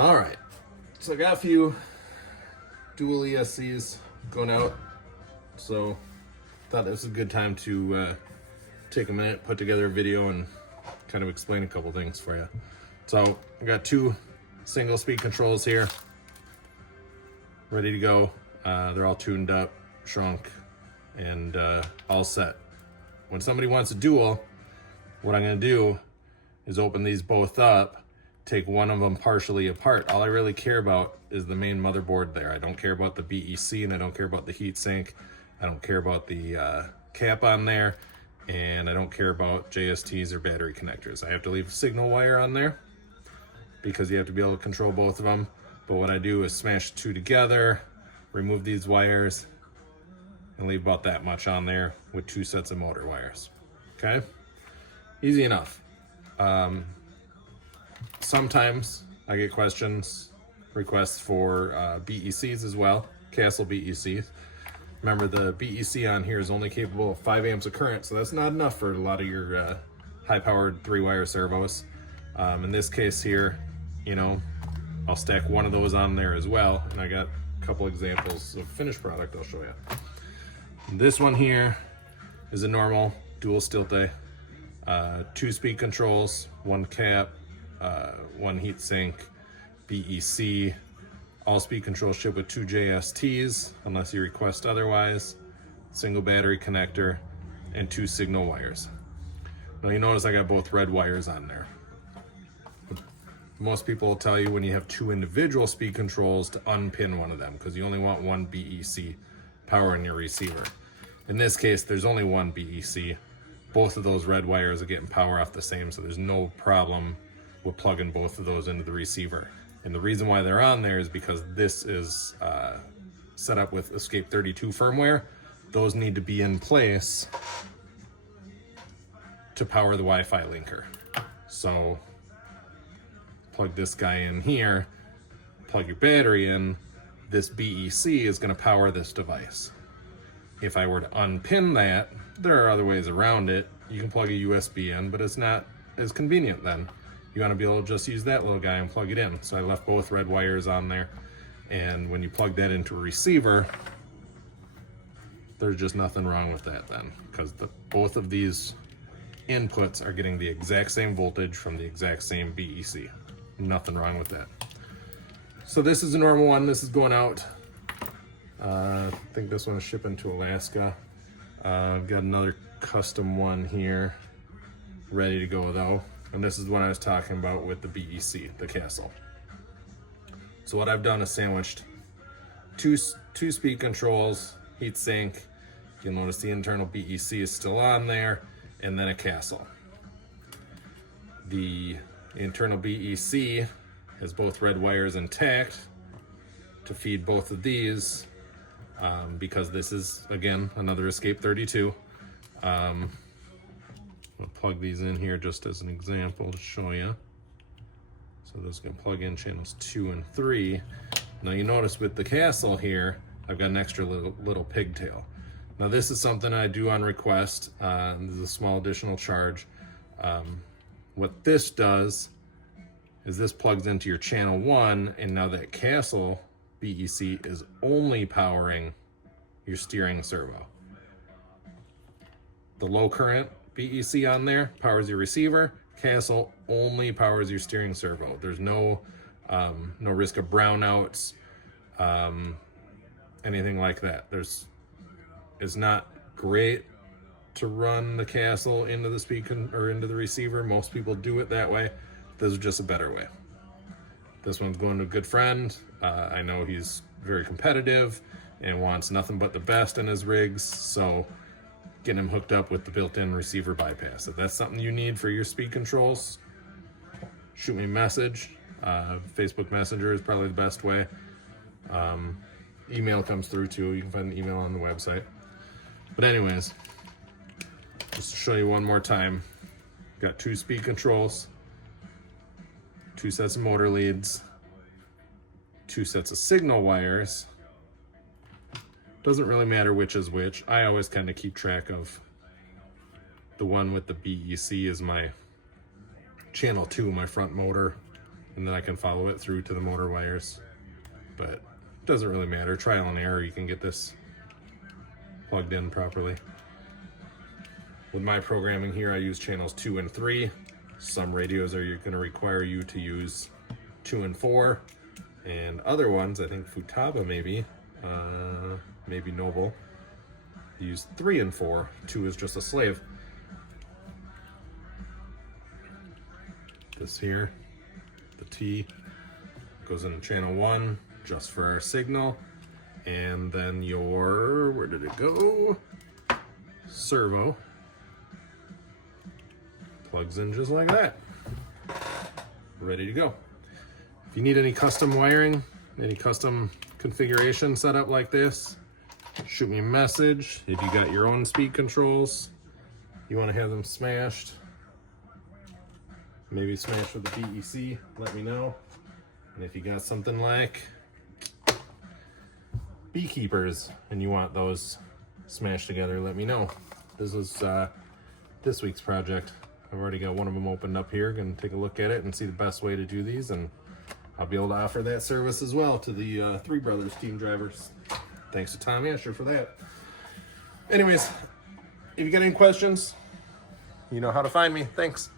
All right, so I got a few dual ESCs going out, so thought this was a good time to take a minute, put together a video, and kind of explain a couple things for you. So I got two single speed controls here, ready to go. They're all tuned up, shrunk, and all set. When somebody wants a dual, what I'm going to do is open these both up, take one of them partially apart. All I really care about is the main motherboard there. I don't care about the BEC, and I don't care about the heat sink. I don't care about the cap on there, and I don't care about JSTs or battery connectors. I have to leave a signal wire on there because you have to be able to control both of them. But what I do is smash the two together, remove these wires, and leave about that much on there with two sets of motor wires. Okay? Easy enough. Sometimes I get requests for BECs as well, Castle BECs. Remember, the BEC on here is only capable of 5 amps of current, so that's not enough for a lot of your high-powered 3-wire servos. In this case here, you know, I'll stack one of those on there as well, and I got a couple examples of finished product I'll show you. This one here is a normal Dual-Stilte, 2-speed controls, 1 cap, 1 heat sink, BEC. All speed controls ship with 2 JSTs unless you request otherwise, single battery connector, and 2 signal wires. Now you notice I got both red wires on there. Most people will tell you when you have 2 individual speed controls to unpin one of them because you only want 1 BEC power in your receiver. In this case, there's only 1 BEC. Both of those red wires are getting power off the same, so there's no problem with plugging both of those into the receiver. And the reason why they're on there is because this is set up with Escape 32 firmware. Those need to be in place to power the Wi-Fi linker. So plug this guy in here, plug your battery in, this BEC is going to power this device. If I were to unpin that, there are other ways around it. You can plug a USB in, but it's not as convenient then. You want to be able to just use that little guy and plug it in. So I left both red wires on there. And when you plug that into a receiver, there's just nothing wrong with that then, because both of these inputs are getting the exact same voltage from the exact same BEC. Nothing wrong with that. So this is a normal one. This is going out. I think this one is shipping to Alaska. I've got another custom one here ready to go though. And this is what I was talking about with the BEC, the Castle. So what I've done is sandwiched two speed controls, heat sink. You'll notice the internal BEC is still on there, and then a Castle. The internal BEC has both red wires intact to feed both of these because this is, again, another Escape 32. I'll plug these in here just as an example to show you. So this is going to plug in channels 2 and 3. Now you notice with the Castle here, I've got an extra little pigtail. Now this is something I do on request. This is a small additional charge. What this does is this plugs into your channel 1, and now that Castle BEC is only powering your steering servo. The low current BEC on there powers your receiver. Castle only powers your steering servo. There's no risk of brownouts, anything like that. It's not great to run the Castle into the or into the receiver. Most people do it that way. This is just a better way. This one's going to a good friend. I know he's very competitive and wants nothing but the best in his rigs, so getting him hooked up with the built-in receiver bypass. If that's something you need for your speed controls, shoot me a message. Facebook Messenger is probably the best way. Email comes through too. You can find the email on the website. But anyways, just to show you one more time, got 2 speed controls, 2 sets of motor leads, 2 sets of signal wires. Doesn't really matter which is which. I always kind of keep track of the one with the BEC is my channel 2, my front motor, and then I can follow it through to the motor wires. But it doesn't really matter. Trial and error, you can get this plugged in properly. With my programming here, I use channels 2 and 3. Some radios are going to require you to use 2 and 4, and other ones, I think Futaba maybe Noble, use 3 and 4. 2 is just a slave. This here, the T, goes into channel 1 just for our signal, and then your, where did it go? Servo plugs in just like that. Ready to go. If you need any custom wiring, any custom configuration set up like this, shoot me a message. If you got your own speed controls, you want to have them smashed, maybe smashed with the BEC, let me know. And if you got something like beekeepers and you want those smashed together, let me know. This is this week's project. I've already got one of them opened up here. Gonna take a look at it and see the best way to do these, and I'll be able to offer that service as well to the Three Brothers team drivers. Thanks to Tom Asher for that. Anyways, if you got any questions, you know how to find me. Thanks.